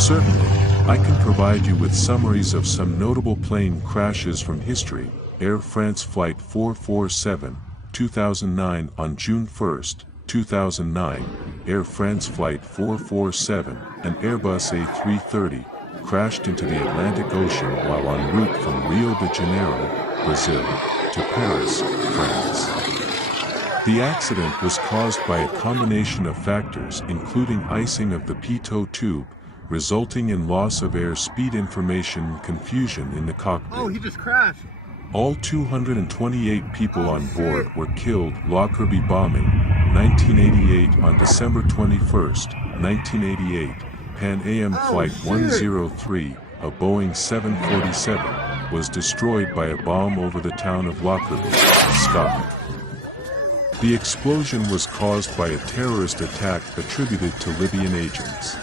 Certainly, I can provide you with summaries of some notable plane crashes from history. Air France Flight 447, 2009 on June 1, 2009, Air France Flight 447, an Airbus A330, crashed into the Atlantic Ocean while en route from Rio de Janeiro, Brazil, to Paris, France. The accident was caused by a combination of factors including icing of the pitot tube, resulting in loss of airspeed information and confusion in the cockpit. Oh, he just crashed. All 228 people on board were killed. Lockerbie Bombing, 1988 on December 21, 1988, Pan Am Flight 103, a Boeing 747, was destroyed by a bomb over the town of Lockerbie, Scotland. The explosion was caused by a terrorist attack attributed to Libyan agents.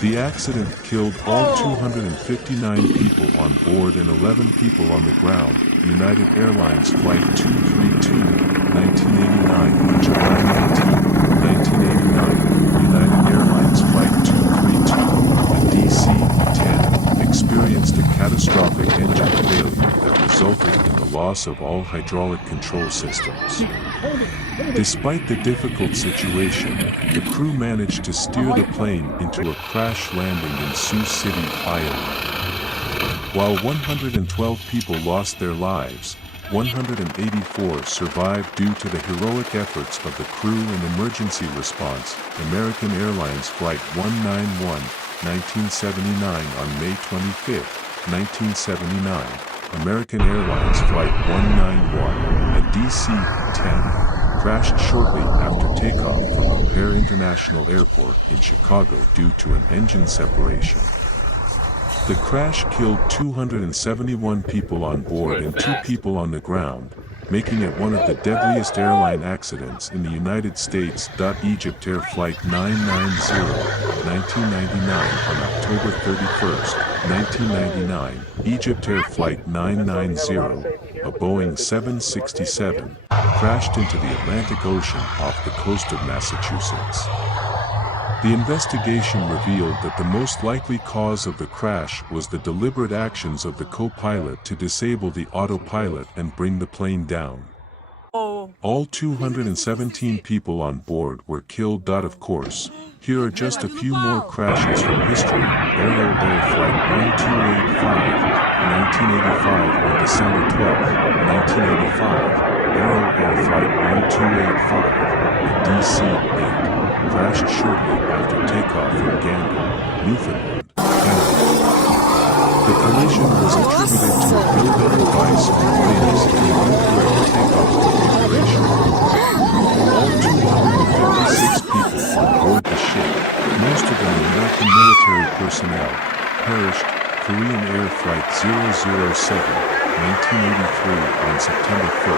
The accident killed all 259 people on board and 11 people on the ground. United Airlines Flight 232, 1989 on July 19, 1989, United Airlines Flight 232, a DC-10, experienced a catastrophic engine failure that resulted in the loss of all hydraulic control systems. Despite the difficult situation, the crew managed to steer the plane into a crash landing in Sioux City, Iowa. While 112 people lost their lives, 184 survived due to the heroic efforts of the crew and emergency response. American Airlines Flight 191, 1979 on May 25, 1979, American Airlines Flight 191, a DC-10, crashed shortly after takeoff from O'Hare International Airport in Chicago due to an engine separation. The crash killed 271 people on board and 2 people on the ground, making it one of the deadliest airline accidents in the United States. Egypt Air Flight 990, 1999 on October 31, 1999, Egypt Air Flight 990, a Boeing 767, crashed into the Atlantic Ocean off the coast of Massachusetts. The investigation revealed that the most likely cause of the crash was the deliberate actions of the co-pilot to disable the autopilot and bring the plane down. All 217 people on board were killed. Of course, here are just a few more crashes from history. Air Flight 1285, 1985 on December 12, 1985, Air Flight 1285, a DC-8, crashed shortly after takeoff from Gander, Newfoundland, Canada. The collision was attributed to a build-up device on the wings and incorrect takeoff configuration. All 256 people on board the ship, most of them American military personnel, perished. Korean Air Flight 007, 1983 on September 1,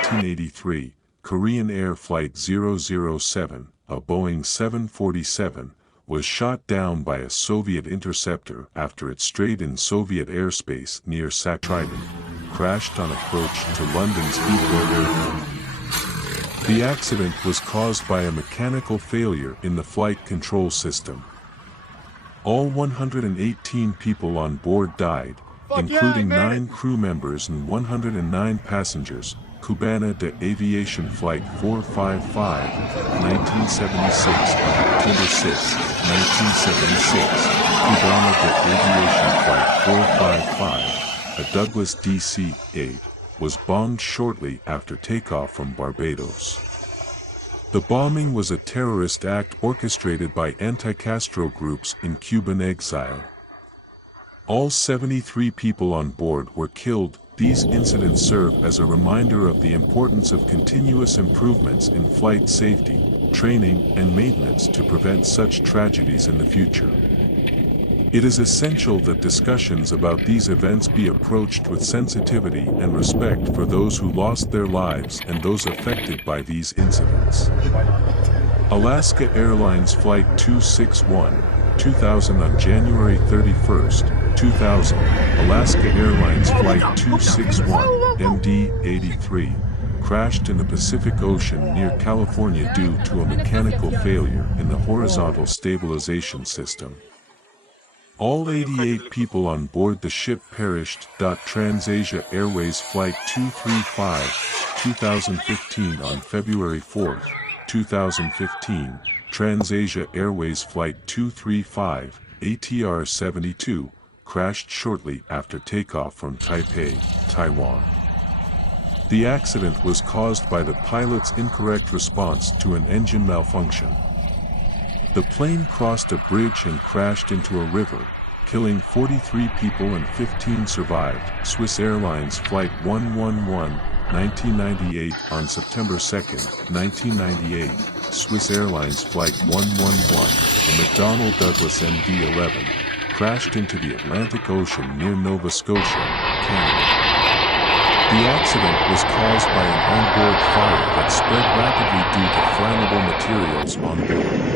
1983, Korean Air Flight 007, a Boeing 747, was shot down by a Soviet interceptor after it strayed in Soviet airspace near Sakhalin, crashed on approach to London's Heathrow Airport. The accident was caused by a mechanical failure in the flight control system. All 118 people on board died, including 9 crew members and 109 passengers. Cubana de Aviation Flight 455, 1976 on October 6, 1976, Cubana de Aviation Flight 455, a Douglas DC-8, was bombed shortly after takeoff from Barbados. The bombing was a terrorist act orchestrated by anti-Castro groups in Cuban exile. All 73 people on board were killed. These incidents serve as a reminder of the importance of continuous improvements in flight safety, training, and maintenance to prevent such tragedies in the future. It is essential that discussions about these events be approached with sensitivity and respect for those who lost their lives and those affected by these incidents. Alaska Airlines Flight 261, 2000 on January 31, 2000, Alaska Airlines Flight 261, MD-83, crashed in the Pacific Ocean near California due to a mechanical failure in the horizontal stabilization system. All 88 people on board the ship perished. TransAsia Airways Flight 235, 2015 on February 4, 2015, TransAsia Airways Flight 235, ATR 72, crashed shortly after takeoff from Taipei, Taiwan. The accident was caused by the pilot's incorrect response to an engine malfunction. The plane crossed a bridge and crashed into a river, killing 43 people and 15 survived. Swiss Airlines Flight 111, 1998 on September 2, 1998, Swiss Airlines Flight 111, a McDonnell Douglas MD-11, crashed into the Atlantic Ocean near Nova Scotia, Canada. The accident was caused by an onboard fire that spread rapidly due to flammable materials on board.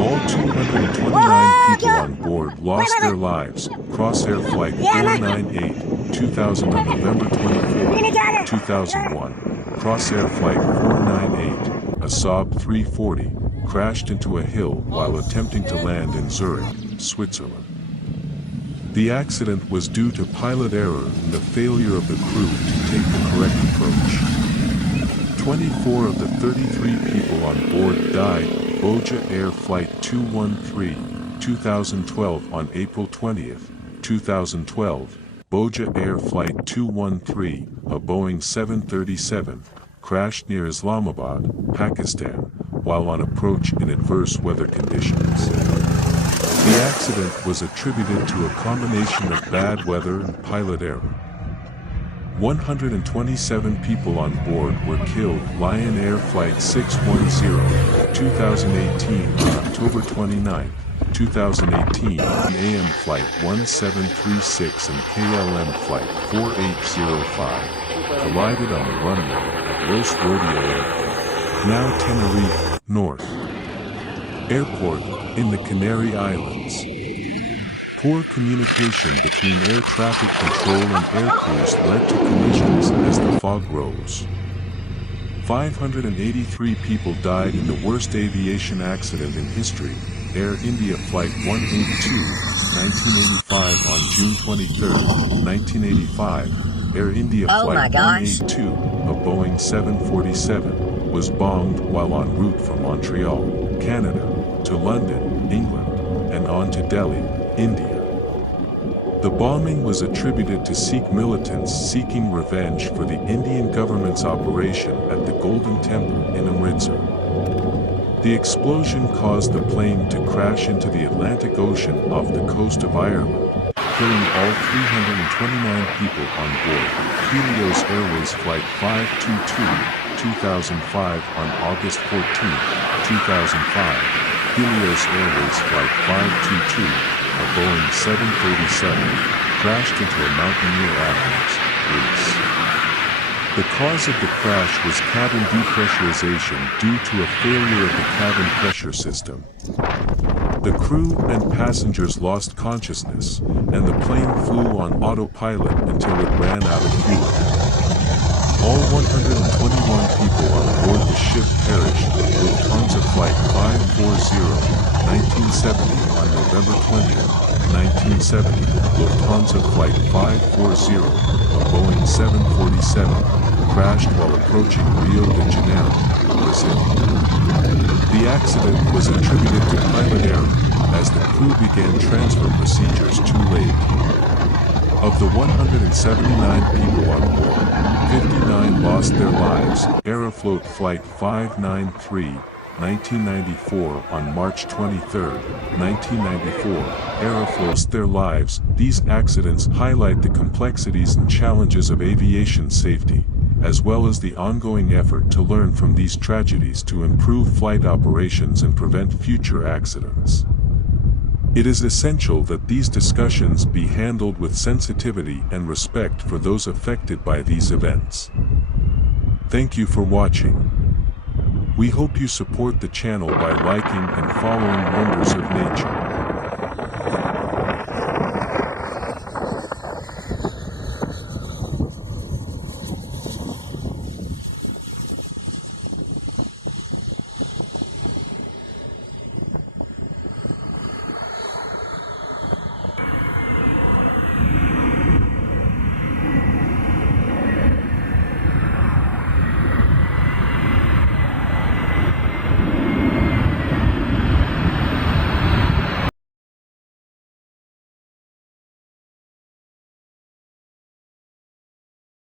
All 229 people on board lost their lives. Crossair Flight 498, 2000 on November 24, 2001. Crossair Flight 498, a Saab 340, crashed into a hill while attempting to land in Zurich, Switzerland. The accident was due to pilot error and the failure of the crew to take the correct approach. 24 of the 33 people on board died. Boeing Air Flight 213, 2012 on April 20, 2012, Boeing Air Flight 213, a Boeing 737, crashed near Islamabad, Pakistan, while on approach in adverse weather conditions. The accident was attributed to a combination of bad weather and pilot error. 127 people on board were killed. Lion Air Flight 610, 2018 on October 29, 2018, AM Flight 1736 and KLM Flight 4805 collided on the runway at Los Rodeo Airport, now Tenerife, North Airport, in the Canary Islands. Poor communication between air traffic control and air crews led to collisions as the fog rose. 583 people died in the worst aviation accident in history. Air India Flight 182, 1985 on June 23, 1985, Air India Flight 182, a Boeing 747, was bombed while en route from Montreal, Canada, to London, England, and on to Delhi, India. The bombing was attributed to Sikh militants seeking revenge for the Indian government's operation at the Golden Temple in Amritsar. The explosion caused the plane to crash into the Atlantic Ocean off the coast of Ireland, killing all 329 people on board. Helios Airways Flight 522, 2005 on August 14, 2005. Helios Airways Flight 522, a Boeing 737, crashed into a mountain near Athens, Greece. The cause of the crash was cabin depressurization due to a failure of the cabin pressure system. The crew and passengers lost consciousness, and the plane flew on autopilot until it ran out of fuel. All 121 people on board the ship perished. Lufthansa Flight 540, 1970 on November 20, 1970, Lufthansa Flight 540, a Boeing 747, crashed while approaching Rio de Janeiro, Brazil. The accident was attributed to pilot error, as the crew began transfer procedures too late. Of the 179 people on board, 59 lost their lives. Aeroflot Flight 593, 1994 on March 23, 1994, Aeroflot lost their lives. These accidents highlight the complexities and challenges of aviation safety, as well as the ongoing effort to learn from these tragedies to improve flight operations and prevent future accidents. It is essential that these discussions be handled with sensitivity and respect for those affected by these events. Thank you for watching. We hope you support the channel by liking and following Wonders of Nature.